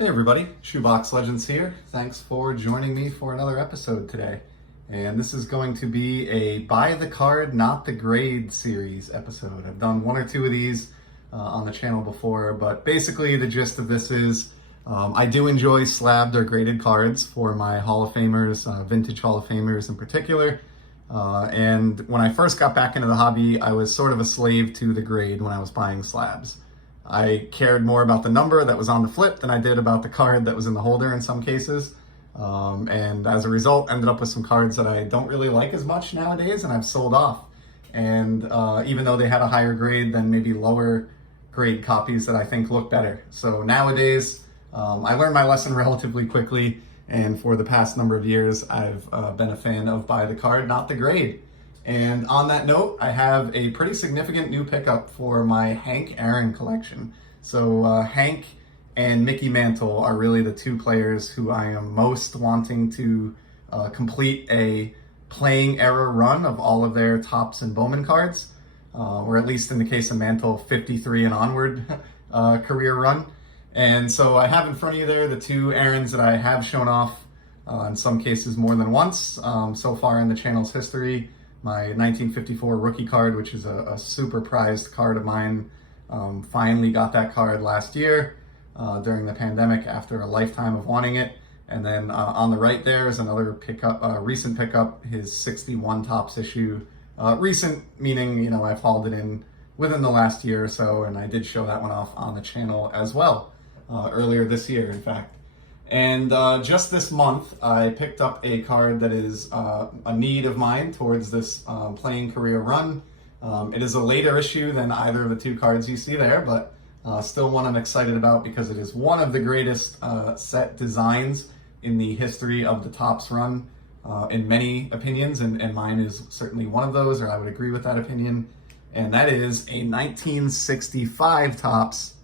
Hey everybody, Shoebox Legends here. Thanks for joining me for another episode today. And this is going to be a Buy the Card, Not the Grade series episode. I've done one or two of these on the channel before, but basically the gist of this is I do enjoy slabbed or graded cards for my Hall of Famers, vintage Hall of Famers in particular. And when I first got back into the hobby, I was sort of a slave to the grade when I was buying slabs. I cared more about the number that was on the flip than I did about the card that was in the holder in some cases. And as a result, ended up with some cards that I don't really like as much nowadays and I've sold off. And even though they had a higher grade than maybe lower grade copies that I think look better. So nowadays, I learned my lesson relatively quickly. And for the past number of years, I've been a fan of Buy the Card, Not the Grade. And on that note, I have a pretty significant new pickup for my Hank Aaron collection. So Hank and Mickey Mantle are really the two players who I am most wanting to complete a playing era run of all of their Topps and Bowman cards, or at least in the case of Mantle, 53 and onward career run. And so I have in front of you there the two Aarons that I have shown off, in some cases more than once so far in the channel's history. My 1954 rookie card, which is a super prized card of mine. Finally got that card last year during the pandemic after a lifetime of wanting it. And then on the right there is another pickup, recent pickup, his 61 Topps issue. Recent meaning, you know, I've hauled it in within the last year or so, and I did show that one off on the channel as well, earlier this year, in fact. And just this month, I picked up a card that is a need of mine towards this playing career run. It is a later issue than either of the two cards you see there, but still one I'm excited about because it is one of the greatest set designs in the history of the Topps run, in many opinions, and mine is certainly one of those, or I would agree with that opinion. And that is a 1965 Topps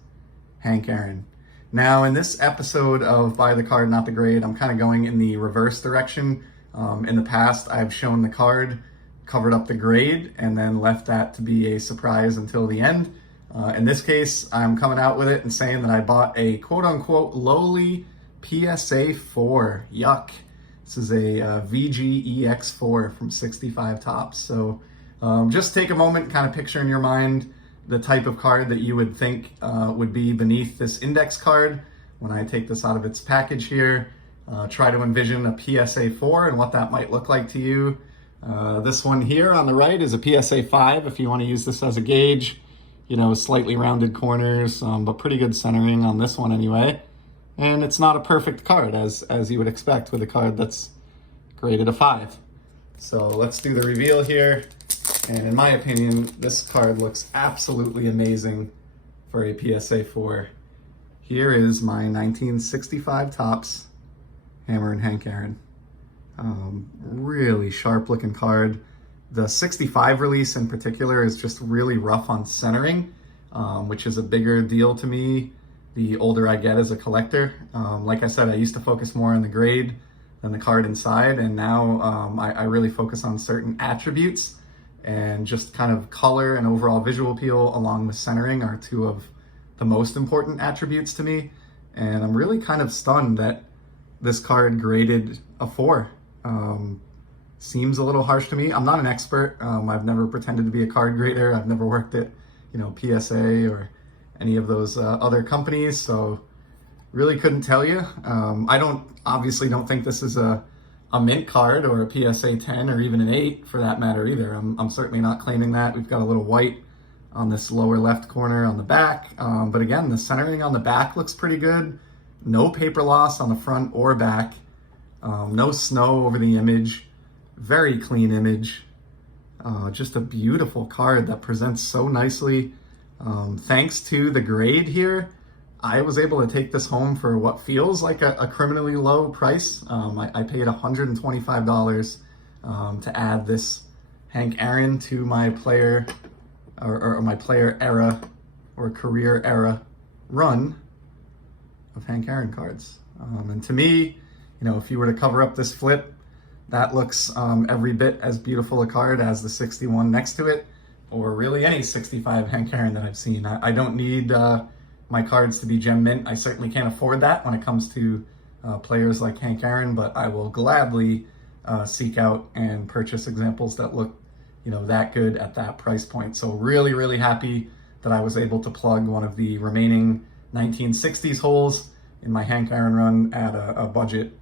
Hank Aaron. Now, in this episode of Buy the Card, Not the Grade, I'm kind of going in the reverse direction. In the past, I've shown the card, covered up the grade, and then left that to be a surprise until the end. In this case, I'm coming out with it and saying that I bought a quote-unquote lowly PSA 4. Yuck. This is a VGEX4 from 65 Topps. So just take a moment, kind of picture in your mind the type of card that you would think would be beneath this index card when I take this out of its package here. Try to envision a PSA 4 and what that might look like to you. This one here on the right is a PSA 5 if you want to use this as a gauge. You know, slightly rounded corners, but pretty good centering on this one anyway. And it's not a perfect card as you would expect with a card that's graded a 5. So let's do the reveal here. And in my opinion, this card looks absolutely amazing for a PSA 4. Here is my 1965 Topps Hammerin Hank Aaron. Really sharp looking card. The 65 release in particular is just really rough on centering, which is a bigger deal to me the older I get as a collector. Like I said, I used to focus more on the grade than the card inside, and now I really focus on certain attributes. And just kind of color and overall visual appeal along with centering are two of the most important attributes to me. And I'm really kind of stunned that this card graded a 4. Seems a little harsh to me. I'm not an expert. I've never pretended to be a card grader. I've never worked at, you know, PSA or any of those other companies. So really couldn't tell you. I obviously don't think this is a mint card or a PSA 10 or even an 8 for that matter either. I'm certainly not claiming that. We've got a little white on this lower left corner on the back. But again, the centering on the back looks pretty good. No paper loss on the front or back. No snow over the image. Very clean image. Just a beautiful card that presents so nicely. Thanks to the grade here, I was able to take this home for what feels like a criminally low price. I paid $125 to add this Hank Aaron to my player or my player era or career era run of Hank Aaron cards. And to me, you know, if you were to cover up this flip, that looks every bit as beautiful a card as the 61 next to it, or really any 65 Hank Aaron that I've seen. I don't need my cards to be gem mint. I certainly can't afford that when it comes to players like Hank Aaron, but I will gladly seek out and purchase examples that look, that good at that price point. So really, really happy that I was able to plug one of the remaining 1960s holes in my Hank Aaron run at a budget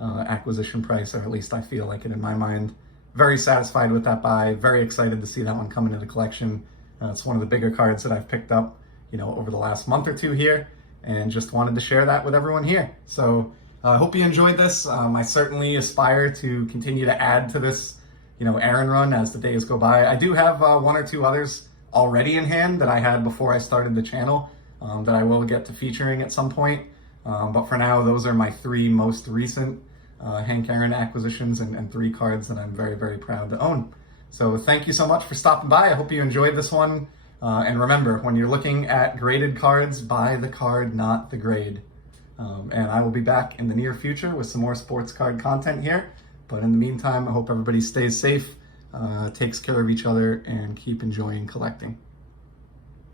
acquisition price, or at least I feel like it in my mind. Very satisfied with that buy, very excited to see that one come into the collection. It's one of the bigger cards that I've picked up, over the last month or two here, and just wanted to share that with everyone here. So I hope you enjoyed this. I certainly aspire to continue to add to this, Aaron run as the days go by. I do have one or two others already in hand that I had before I started the channel that I will get to featuring at some point. But for now, those are my three most recent Hank Aaron acquisitions and three cards that I'm very, very proud to own. So thank you so much for stopping by. I hope you enjoyed this one. And remember, when you're looking at graded cards, buy the card, not the grade. And I will be back in the near future with some more sports card content here. But in the meantime, I hope everybody stays safe, takes care of each other, and keep enjoying collecting.